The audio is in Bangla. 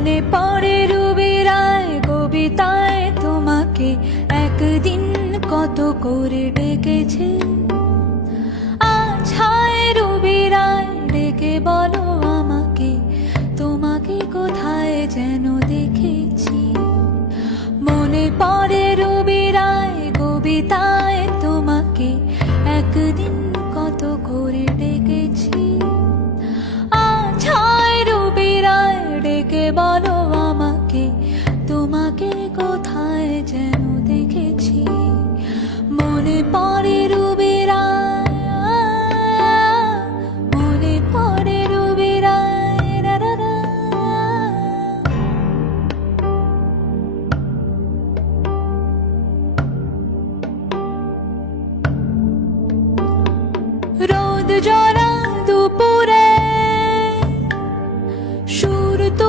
মনে পড়ে রবি রায় কবিতায় তোমাকে একদিন কত করে ডেকেছে। আজ হায় রবি রায় ডেকে বলো আমাকে, তোমাকে কোথায় যেন দেখেছি। মনে পড়ে রবি রায় কবিতায় তোমাকে একদিন কত করে ডেকেছি। আজ হায় রবি রায় ডেকে বলো